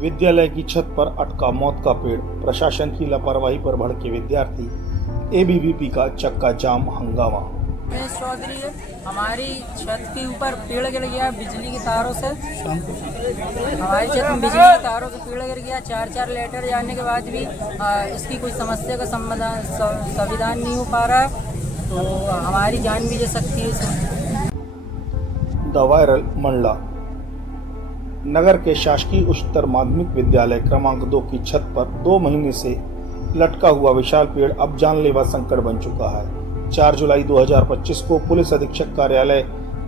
विद्यालय की छत पर अटका मौत का पेड़, प्रशासन की लापरवाही पर भड़के विद्यार्थी, एबीवीपी का चक्का जाम हंगामा। रमेश चौधरी है। हमारी छत के ऊपर पेड़ गिर गया बिजली की तारों से। हमारी छत में बिजली की तारों से पेड़ गिर गया। 4 लेटर जाने के बाद भी इसकी कोई समस्या का समाधान नहीं हो पा रहा है, तो हमारी जान भी जा सकती है इसमें। द वायरल मंडला नगर के शासकीय उच्चतर माध्यमिक विद्यालय क्रमांक 2 की छत पर 2 महीने से लटका हुआ विशाल पेड़ अब जानलेवा संकट बन चुका है। 4 जुलाई 2025 को पुलिस अधीक्षक कार्यालय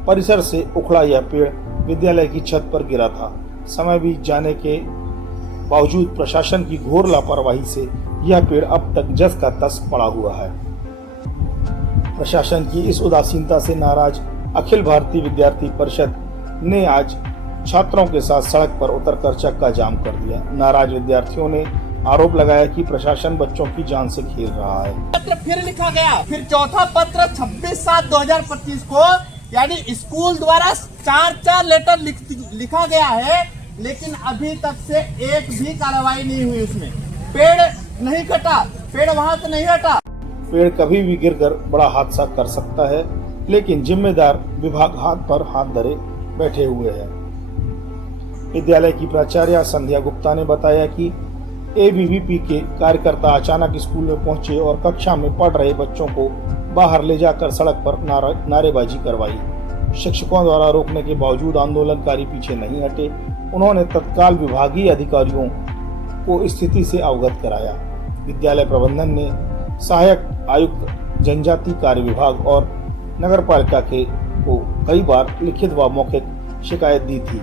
परिसर से उखड़ा यह पेड़ विद्यालय की छत पर गिरा था। समय बीत जाने के बावजूद प्रशासन की घोर लापरवाही से यह पेड़ अब तक जस का तस पड़ा हुआ है। प्रशासन की इस उदासीनता से नाराज अखिल भारतीय विद्यार्थी परिषद ने आज छात्रों के साथ सड़क पर उतरकर चक्का जाम कर दिया। नाराज विद्यार्थियों ने आरोप लगाया कि प्रशासन बच्चों की जान से खेल रहा है। पत्र फिर लिखा गया, फिर चौथा पत्र 26/7/2025 को यानी स्कूल द्वारा 4 लेटर लिखा गया है, लेकिन अभी तक से एक भी कार्रवाई नहीं हुई। उसमें पेड़ नहीं कटा, पेड़ वहां से नहीं हटा। पेड़ कभी भी गिरकर बड़ा हादसा कर सकता है, लेकिन जिम्मेदार विभाग हाथ पर हाथ धरे बैठे हुए हैं। विद्यालय की प्राचार्य संध्या गुप्ता ने बताया कि एबीवीपी के कार्यकर्ता अचानक स्कूल में पहुंचे और कक्षा में पढ़ रहे बच्चों को बाहर ले जाकर सड़क पर नारेबाजी करवाई। शिक्षकों द्वारा रोकने के बावजूद आंदोलनकारी पीछे नहीं हटे। उन्होंने तत्काल विभागीय अधिकारियों को स्थिति से अवगत कराया। विद्यालय प्रबंधन ने सहायक आयुक्त जनजाति कार्य विभाग और नगरपालिका को कई बार लिखित व मौखिक शिकायत दी थी,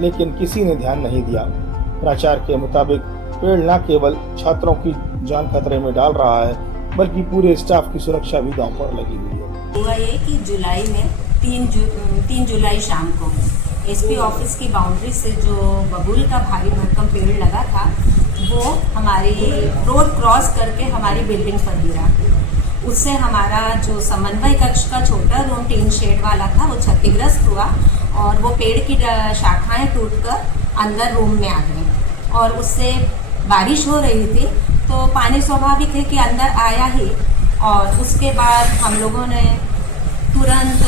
लेकिन किसी ने ध्यान नहीं दिया। प्राचार्य के मुताबिक पेड़ न केवल छात्रों की जान खतरे में डाल रहा है, बल्कि पूरे स्टाफ की सुरक्षा भी दांव पर लगी हुई है। हुआ ये कि जुलाई में 3 जुलाई शाम को एसपी ऑफिस की बाउंड्री से जो बबूल का भारी भरकम पेड़ लगा था, वो हमारी रोड क्रॉस करके हमारी बिल्डिंग पर गिरा। उससे हमारा जो समन्वय कक्ष का छोटा रूम टीन शेड वाला था, वो क्षतिग्रस्त हुआ और वो पेड़ की शाखाएं टूटकर अंदर रूम में आ गई। और उससे बारिश हो रही थी, तो पानी स्वाभाविक है कि अंदर आया ही। और उसके बाद हम लोगों ने तुरंत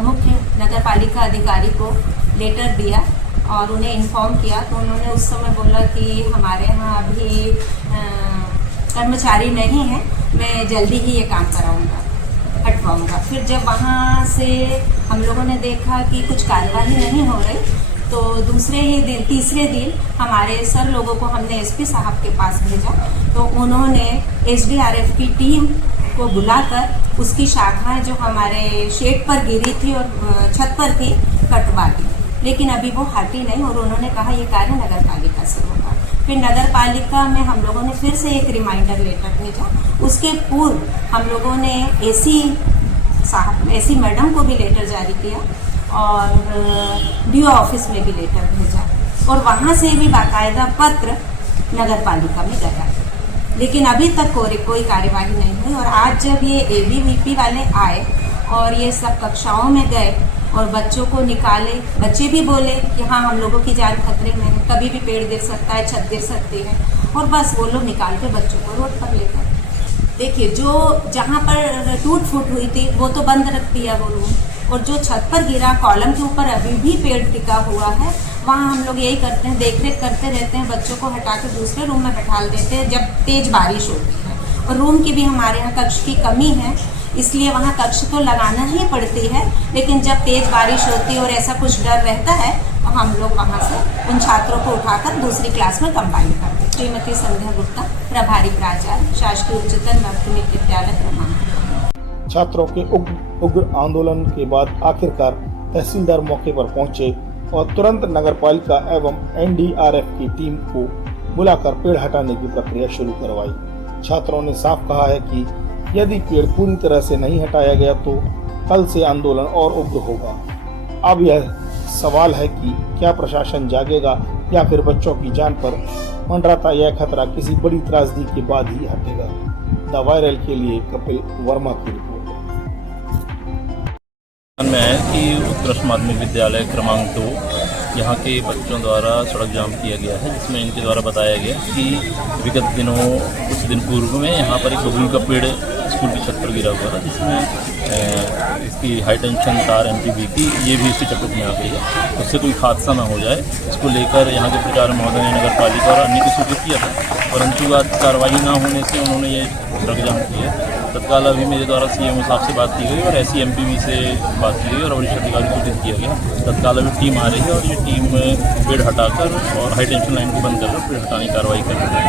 मुख्य नगर पालिका अधिकारी को लेटर दिया और उन्हें इन्फॉर्म किया। तो उन्होंने उस समय बोला कि हमारे यहाँ अभी कर्मचारी नहीं है, मैं जल्दी ही ये काम हटवाऊंगा। फिर जब वहाँ से हम लोगों ने देखा कि कुछ कार्यवाही नहीं हो रही, तो तीसरे दिन हमारे सर लोगों को हमने एसपी साहब के पास भेजा। तो उन्होंने एसडीआरएफ की टीम को बुलाकर उसकी शाखाएं जो हमारे शेड पर गिरी थी और छत पर थी, कटवा दी। लेकिन अभी वो हटी नहीं और उन्होंने कहा ये कार्य नगर पालिका से होगा। फिर नगर पालिका में हम लोगों ने फिर से एक रिमाइंडर लेटर भेजा। उसके पूर्व हम लोगों ने एसी मैडम को भी लेटर जारी किया और डीओ ऑफिस में भी लेटर भेजा और वहाँ से भी बाकायदा पत्र नगर पालिका में गया, लेकिन अभी तक कोई कार्यवाही नहीं हुई। और आज जब ये एबीवीपी वाले आए और ये सब कक्षाओं में गए और बच्चों को निकाले, बच्चे भी बोले कि हाँ हम लोगों की जान खतरे में है, कभी भी पेड़ गिर सकता है, छत गिर सकती है, और बस वो लोग निकाल के बच्चों को रोड पर लेकर। देखिए, जो जहाँ पर टूट फूट हुई थी वो तो बंद रख दिया वो रूम, और जो छत पर गिरा कॉलम के ऊपर अभी भी पेड़ टिका हुआ है, वहाँ हम लोग यही करते हैं, देख रेख करते रहते हैं, बच्चों को हटा के दूसरे रूम में बैठा देते हैं जब तेज बारिश होती है। और रूम की भी हमारे यहाँ कक्ष की कमी है, इसलिए वहाँ कक्ष तो लगाना ही पड़ती है, लेकिन जब तेज बारिश होती है और ऐसा कुछ डर रहता है, तो हम लोग वहाँ से उन छात्रों को उठाकर दूसरी क्लास में कंबाइन करते हैं। श्रीमती संध्या गुप्ता, प्रभारी प्राचार्य, शासकीय उच्चतर माध्यमिक विद्यालय क्रमांक। छात्रों के उग्र आंदोलन के बाद आखिरकार तहसीलदार मौके पर पहुंचे और तुरंत नगरपालिका एवं एनडीआरएफ की टीम को बुलाकर पेड़ हटाने की प्रक्रिया शुरू करवाई। छात्रों ने साफ कहा है कि यदि पेड़ पूरी तरह से नहीं हटाया गया तो कल से आंदोलन और उग्र होगा। अब यह सवाल है कि क्या प्रशासन जागेगा या फिर बच्चों की जान पर मंडराता यह खतरा किसी बड़ी त्रासदी के बाद ही हटेगा। द वायरल के लिए कपिल वर्मा की रिपोर्ट। में कि उत्कृष्ट माध्यमिक विद्यालय क्रमांक 2 यहाँ के बच्चों द्वारा सड़क जाम किया गया है, जिसमें इनके द्वारा बताया गया कि विगत दिनों कुछ दिन पूर्व में यहाँ पर एक बबूल का पेड़ स्कूल की छत पर गिरा हुआ था, जिसमें इसकी हाई टेंशन तार MPB की ये भी इसकी चपेट में आ गई है। उससे कोई हादसा ना हो जाए, इसको लेकर यहाँ के प्रचारक महोदय ने नगर पालिका और अन्य को सूचित किया था, परंतु आज कार्रवाई ना होने से उन्होंने ये सड़क जाम की है। तत्काल अभी मेरे द्वारा CMO साहब से बात की गई और ऐसी MPB से बात की गई और वरिष्ठ अधिकारी को सूचित किया गया। तत्काल अभी टीम आ रही है और ये टीम पेड़ हटाकर और हाई टेंशन लाइन को बंद कर पेड़ हटाने की कार्रवाई कर रही है।